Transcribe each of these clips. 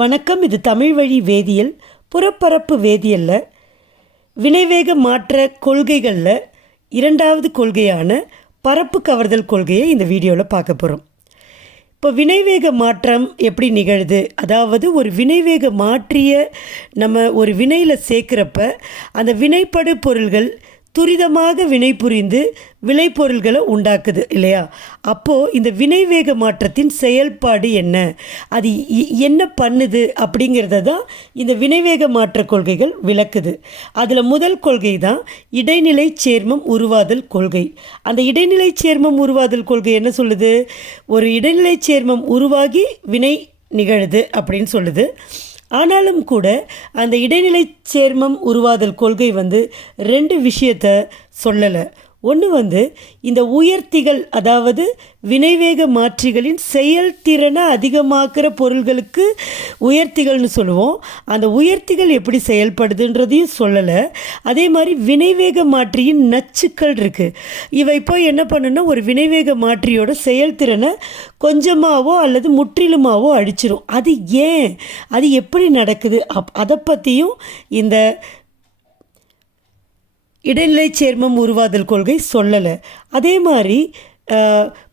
வணக்கம். இது தமிழ் வழி வேதியியல். புறப்பரப்பு வேதியியலில் வினைவேக மாற்ற கொள்கைகளில் இரண்டாவது கொள்கையான பரப்பு கவர்தல் கொள்கையை இந்த வீடியோவில் பார்க்க போகிறோம். இப்போ வினைவேக மாற்றம் எப்படி நிகழுது, அதாவது ஒரு வினைவேக மாற்றிய நம்ம ஒரு வினையில் சேர்க்குறப்ப அந்த வினைப்படு பொருள்கள் துரிதமாக வினை புரிந்து விளைபொருள்களை உண்டாக்குது இல்லையா? அப்போது இந்த வினைவேக மாற்றத்தின் செயல்பாடு என்ன, அது என்ன பண்ணுது அப்படிங்கிறத தான் இந்த வினைவேக மாற்ற கொள்கைகள் விளக்குது. அதில் முதல் கொள்கை தான் இடைநிலை சேர்மம் உருவாதல் கொள்கை. அந்த இடைநிலை சேர்மம் உருவாதல் கொள்கை என்ன சொல்லுது? ஒரு இடைநிலை சேர்மம் உருவாகி வினை நிகழுது அப்படின்னு சொல்லுது. ஆனாலும் கூட அந்த இடைநிலை சேர்மம் உருவாதல் கொள்கை ரெண்டு விஷயத்தை சொல்லலை. ஒன்று இந்த உயர்த்திகள், அதாவது வினைவேக மாற்றிகளின் செயல்திறனை அதிகமாக்குற பொருள்களுக்கு உயர்த்திகள்னு சொல்லுவோம். அந்த உயர்த்திகள் எப்படி செயல்படுதுன்றதையும் சொல்லலை. அதே மாதிரி வினைவேக மாற்றியின் நச்சுக்கள் இருக்குது. இவை போய் என்ன பண்ணுன்னா ஒரு வினைவேக மாற்றியோட செயல்திறனை கொஞ்சமாகவோ அல்லது முற்றிலுமாவோ அழிச்சிரும். அது ஏன், அது எப்படி நடக்குது, அதை பற்றியும் இந்த இடைநிலை சேர்மம் உருவாதல் கொள்கை சொல்லலை. அதே மாதிரி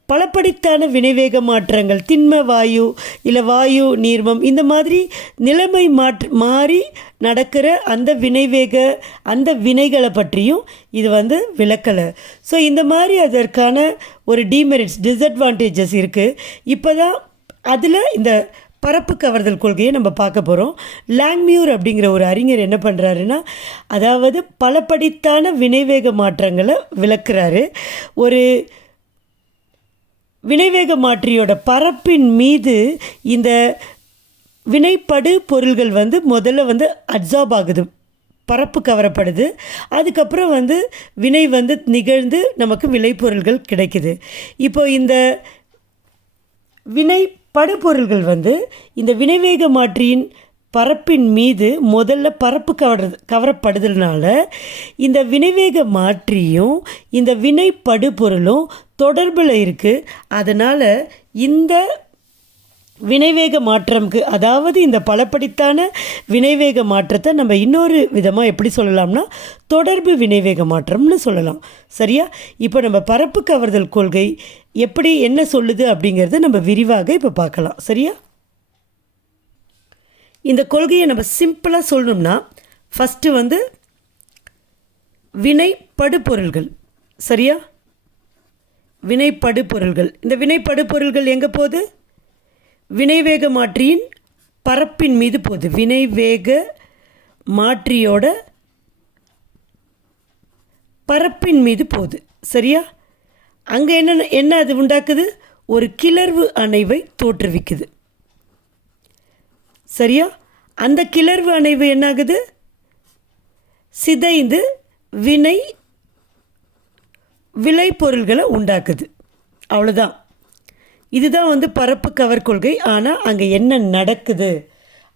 பலப்படித்தான வினைவேக மாற்றங்கள், திண்ம வாயு இல்லை வாயு நீர்மம், இந்த மாதிரி நிலைமை மாறி நடக்கிற அந்த அந்த வினைகளை பற்றியும் இது விளக்கலை. ஸோ இந்த மாதிரி அதற்கான ஒரு டிஸ்அட்வான்டேஜஸ் இருக்குது. இப்போ தான் அதில் இந்த பரப்பு கவர்தல் கொள்கையை நம்ம பார்க்க போகிறோம். லாங்மியூர் அப்படிங்கிற ஒரு அறிஞர் என்ன பண்ணுறாருன்னா, அதாவது பலப்படித்தான வினைவேக மாற்றங்களை விளக்குறாரு. ஒரு வினைவேக மாற்றியோட பரப்பின் மீது இந்த வினைப்படு பொருள்கள் முதல்ல அப்சார்ப் ஆகுது, பரப்பு கவரப்படுது. அதுக்கப்புறம் வினை நிகழ்ந்து நமக்கு விளைபொருள்கள் கிடைக்குது. இப்போ இந்த வினை படுபொருள்கள் இந்த வினைவேக மாற்றியின் பரப்பின் மீது முதல்ல பரப்பு கவரப்படுதல்னால இந்த வினைவேக மாற்றியும் இந்த வினை படுபொருளும் தொடர்பில் இருக்குது. அதனால் இந்த வினைவேக மாற்றம்க்கு, அதாவது இந்த பலப்படித்தான வினைவேக மாற்றத்தை நம்ம இன்னொரு விதமாக எப்படி சொல்லலாம்னா தொடர்பு வினைவேக மாற்றம்னு சொல்லலாம். சரியா? இப்போ நம்ம பரப்பு கவர்தல் கொள்கை எப்படி என்ன சொல்லுது அப்படிங்கிறத நம்ம விரிவாக இப்போ பார்க்கலாம். சரியா? இந்த கொள்கையை நம்ம சிம்பிளாக சொல்லணும்னா ஃபஸ்ட்டு வினைப்படுபொருள்கள். சரியா? வினைப்படுபொருள்கள். இந்த வினைப்படுபொருள்கள் எங்கே போகுது? வினைவேக மாற்றியின் பரப்பின் மீது போகுது. வினைவேக மாற்றியோட பரப்பின் மீது போகுது. சரியா? அங்கே என்ன அது உண்டாக்குது? ஒரு கிளர்வு அணைவை தோற்றுவிக்குது. சரியா? அந்த கிளர்வு அணைவு என்னாகுது? சிதைந்து விளைபொருள்களை உண்டாக்குது. அவ்வளோதான். இதுதான் பரப்பு கவர் கொள்கை. ஆனால் அங்கே என்ன நடக்குது,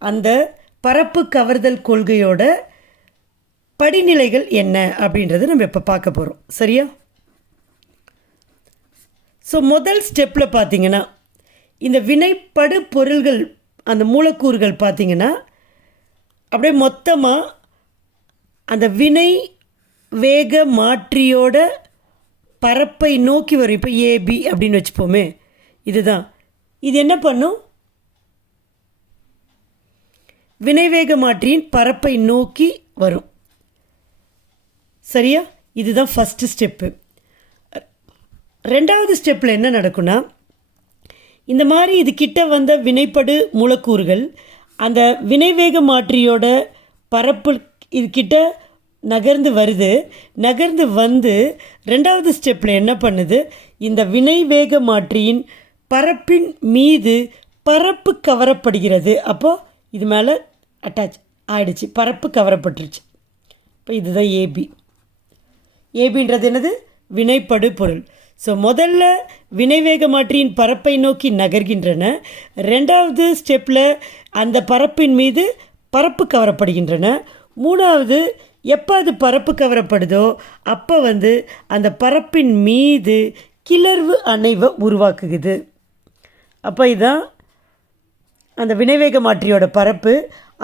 அந்த பரப்பு கவர்தல் கொள்கையோட படிநிலைகள் என்ன அப்படின்றத நம்ம இப்போ பார்க்க போகிறோம். சரியா? ஸோ முதல் ஸ்டெப்பில் பார்த்திங்கன்னா இந்த வினைப்படு பொருள்கள், அந்த மூலக்கூறுகள் பார்த்திங்கன்னா அப்படியே மொத்தமாக அந்த வினை வேக மாற்றியோட பரப்பை நோக்கி வரும். இப்போ ஏபி அப்படின்னு வச்சுப்போமே, இதுதான். இது என்ன பண்ணும்? வினைவேக மாற்றியின் பரப்பை நோக்கி வரும். சரியா? இதுதான் ஃபஸ்ட்டு ஸ்டெப்பு. ரெண்டாவது ஸ்டெப்பில் என்ன நடக்கும்னா, இந்த மாதிரி இது கிட்ட வினைப்படு மூலக்கூறுகள் அந்த வினைவேக மாற்றியோட பரப்பு இது கிட்ட நகர்ந்து வருது. நகர்ந்து ரெண்டாவது ஸ்டெப்பில் என்ன பண்ணுது? இந்த வினைவேக மாற்றியின் பரப்பின் மீது பரப்பு கவரப்படுகிறது. அப்போது இது மேலே அட்டாச் ஆகிடுச்சு, பரப்பு கவரப்பட்டுருச்சு. இப்போ இதுதான் ஏபி. ஏபின்றது என்னது? வினைப்படு பொருள். ஸோ முதல்ல வினைவேக மாற்றியின் பரப்பை நோக்கி நகர்கின்றன. ரெண்டாவது ஸ்டெப்பில் அந்த பரப்பின் மீது பரப்பு கவரப்படுகின்றன. மூணாவது எப்போ அது பரப்பு கவரப்படுதோ அப்போ அந்த பரப்பின் மீது கிளர்வு அணைவை உருவாக்குகிறது. அப்போ இதுதான் அந்த வினைவேக மாற்றியோட பரப்பு.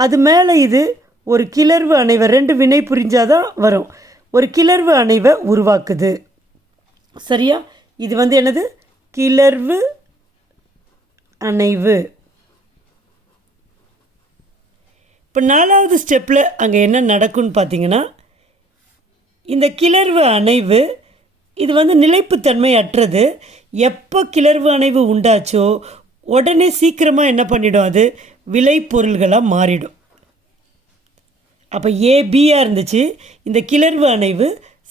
அது மேலே இது ஒரு கிளர்வு அணைவை, 2 வினை புரிஞ்சாதான் வரும், ஒரு கிளர்வு அணைவை உருவாக்குது. சரியா? இது வந்து என்னது? கிளர்வு அணைவு. இப்போ 4வது ஸ்டெப்பில் அங்கே என்ன நடக்கும்னு பார்த்தீங்கன்னா, இந்த கிளர்வு அணைவு இது வந்து நிலைப்புத்தன்மை அற்றது. எப்போ கிளர்வு அணைவு உண்டாச்சோ உடனே சீக்கிரமாக என்ன பண்ணிடும், அது விளைபொருள்களாக மாறிடும். அப்போ ஏபியாக இருந்துச்சு, இந்த கிளர்வு அணைவு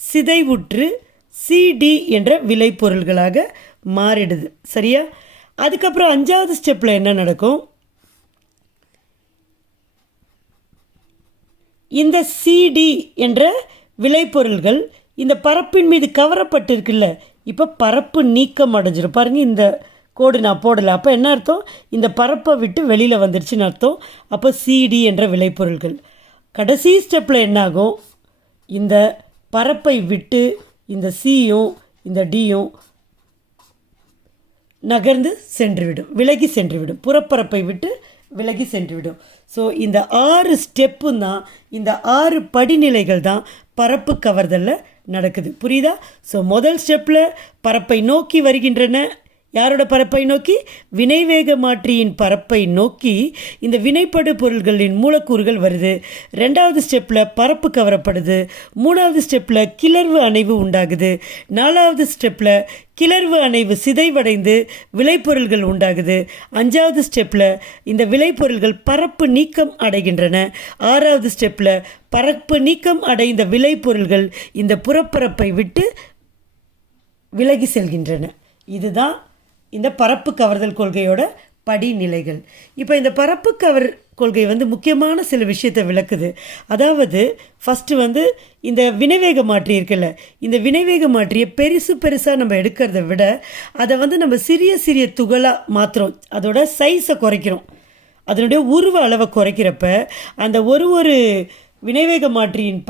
சிதைவுற்று சிடி என்ற விளைபொருள்களாக மாறிடுது. சரியா? அதுக்கப்புறம் 5வது ஸ்டெப்பில் என்ன நடக்கும், இந்த சிடி என்ற விளைபொருள்கள் இந்த பரப்பின் மீது கவரப்பட்டிருக்குல்ல, இப்போ பரப்பு நீக்கம் அடைஞ்சிடும். பாருங்கள், இந்த கோடு நான் போடலை. அப்போ என்ன அர்த்தம்? இந்த பரப்பை விட்டு வெளியில் வந்துடுச்சுன்னு அர்த்தம். அப்போ சிடி என்ற விளைபொருள்கள். கடைசி ஸ்டெப்பில் என்னாகும், இந்த பரப்பை விட்டு இந்த சியும் இந்த டியும் நகர்ந்து சென்றுவிடும், விலகி சென்றுவிடும், புறப்பரப்பை விட்டு விலகி சென்றுவிடும். ஸோ இந்த 6 ஸ்டெப்பும் தான், இந்த 6 படிநிலைகள் தான் பரப்பு கவர்தலில் நடக்குது. புரியுதா? ஸோ முதல் ஸ்டெப்பில் பரப்பை நோக்கி வருகின்றன. யாரோட பரப்பை நோக்கி? வினைவேக மாற்றியின் பரப்பை நோக்கி இந்த வினைப்படு பொருள்களின் மூலக்கூறுகள் வருது. 2வது ஸ்டெப்பில் பரப்பு கவரப்படுது. 3வது ஸ்டெப்பில் கிளர்வு அணைவு உண்டாகுது. 4வது ஸ்டெப்பில் கிளர்வு அணைவு சிதைவடைந்து விளைபொருள்கள் உண்டாகுது. 5வது ஸ்டெப்பில் இந்த விளைபொருள்கள் பரப்பு நீக்கம் அடைகின்றன. 6வது ஸ்டெப்பில் பரப்பு நீக்கம் அடைந்த விளைபொருள்கள் இந்த புறப்பரப்பை விட்டு விலகி செல்கின்றன. இதுதான் இந்த பரப்பு கவர்தல் கொள்கையோட படிநிலைகள். இப்போ இந்த பரப்பு கவர் கொள்கை வந்து முக்கியமான சில விஷயத்தை விளக்குது. அதாவது ஃபஸ்ட்டு வந்து இந்த வினைவேக மாற்றி இருக்குல்ல, இந்த வினைவேக மாற்றியை பெருசாக நம்ம எடுக்கிறத விட அதை வந்து நம்ம சிறிய சிறிய துகளாக மாற்றுறோம். அதோட சைஸை குறைக்கிறோம், அதனுடைய உருவ அளவை குறைக்கிறப்ப அந்த ஒரு வினைவேக மாற்றியின்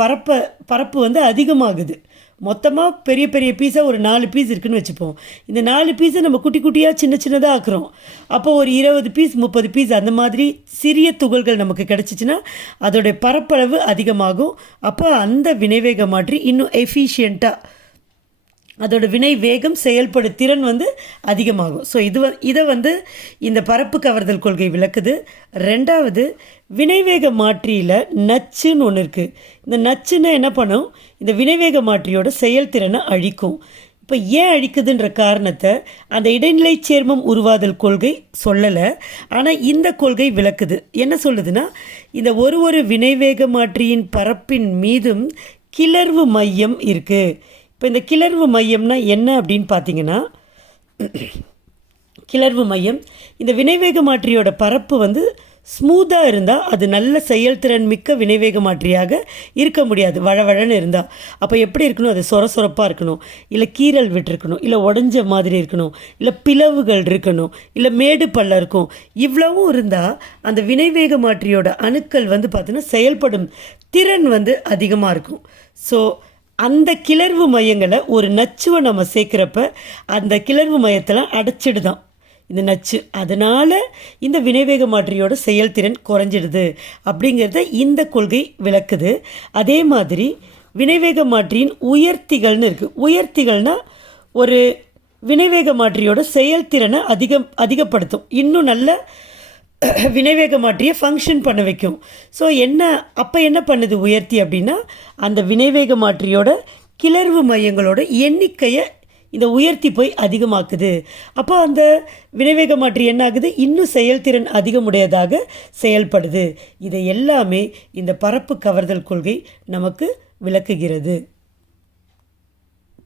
பரப்பு வந்து அதிகமாகுது. மொத்தமாக பெரிய பெரிய பீஸாக ஒரு 4 பீஸ் இருக்குதுன்னு வச்சுப்போம். இந்த 4 பீஸை நம்ம குட்டி குட்டியாக சின்னதாக ஆக்குறோம். அப்போ ஒரு 20 பீஸ் 30 பீஸ் அந்த மாதிரி சிறிய துகள்கள் நமக்கு கிடச்சிச்சின்னா அதோடைய பரப்பளவு அதிகமாகும். அப்போ அந்த வினைவேக மாற்றி இன்னும் எஃபிஷியண்ட்டாக அதோட வினை வேகம் செயல்படும் திறன் வந்து அதிகமாகும். ஸோ இதை வந்து இந்த பரப்பு கவர்தல் கொள்கை விளக்குது. 2வது, வினைவேக மாற்றியில் நச்சுன்னு ஒன்று இருக்குது. இந்த நச்சுன்னா என்ன பண்ணும், இந்த வினைவேக மாற்றியோட செயல்திறனை அழிக்கும். இப்போ ஏன் அழிக்குதுன்ற காரணத்தை அந்த இடைநிலை சேர்மம் உருவாதல் கொள்கை சொல்லலை, ஆனால் இந்த கொள்கை விளக்குது. என்ன சொல்லுதுன்னா, இந்த ஒரு வினைவேக மாற்றியின் பரப்பின் மீதும் கிளர்வு மையம் இருக்குது. இப்போ இந்த கிளர்வு மையம்னா என்ன அப்படின்னு பார்த்தீங்கன்னா, கிளர்வு மையம் இந்த வினைவேக மாற்றியோட பரப்பு வந்து ஸ்மூத்தாக இருந்தால் அது நல்ல செயல்திறன் மிக்க வினைவேக மாற்றியாக இருக்க முடியாது. வழவழன்னு இருந்தால் அப்போ எப்படி இருக்கணும், அது சொரப்பாக இருக்கணும், இல்லை கீறல் விட்டுருக்கணும், இல்லை உடஞ்ச மாதிரி இருக்கணும், இல்லை பிளவுகள் இருக்கணும், இல்லை மேடு பள்ள இருக்கும். இவ்வளவும் இருந்தால் அந்த வினைவேக மாற்றியோட அணுக்கள் வந்து பார்த்திங்கன்னா செயல்படும் திறன் வந்து அதிகமாக இருக்கும். ஸோ அந்த கிளர்வு மையங்களை ஒரு நச்சுவை நம்ம சேர்க்குறப்ப அந்த கிளர்வு மையத்தில் அடைச்சிடுதான் இந்த நச்சு. அதனால் இந்த வினைவேக மாற்றியோட செயல்திறன் குறைஞ்சிடுது அப்படிங்கிறத இந்த கொள்கை விளக்குது. அதே மாதிரி வினைவேக மாற்றியின் உயர்த்திகள்னு இருக்குது. உயர்த்திகள்னால் ஒரு வினைவேக மாற்றியோட செயல்திறனை அதிகப்படுத்தும், இன்னும் நல்ல வினைவேக மாற்றியை ஃபங்க்ஷன் பண்ண வைக்கும். ஸோ அப்போ என்ன பண்ணுது உயர்த்தி அப்படின்னா, அந்த வினைவேக மாற்றியோட கிளர்வு மையங்களோட எண்ணிக்கையை இந்த உயர்த்தி போய் அதிகமாக்குது. அப்போ அந்த வினைவேக மாற்றி என்ன ஆகுது, இன்னும் செயல்திறன் அதிகமுடையதாக செயல்படுது. இதை எல்லாமே இந்த பரப்பு கவர்தல் கொள்கை நமக்கு விளக்குகிறது.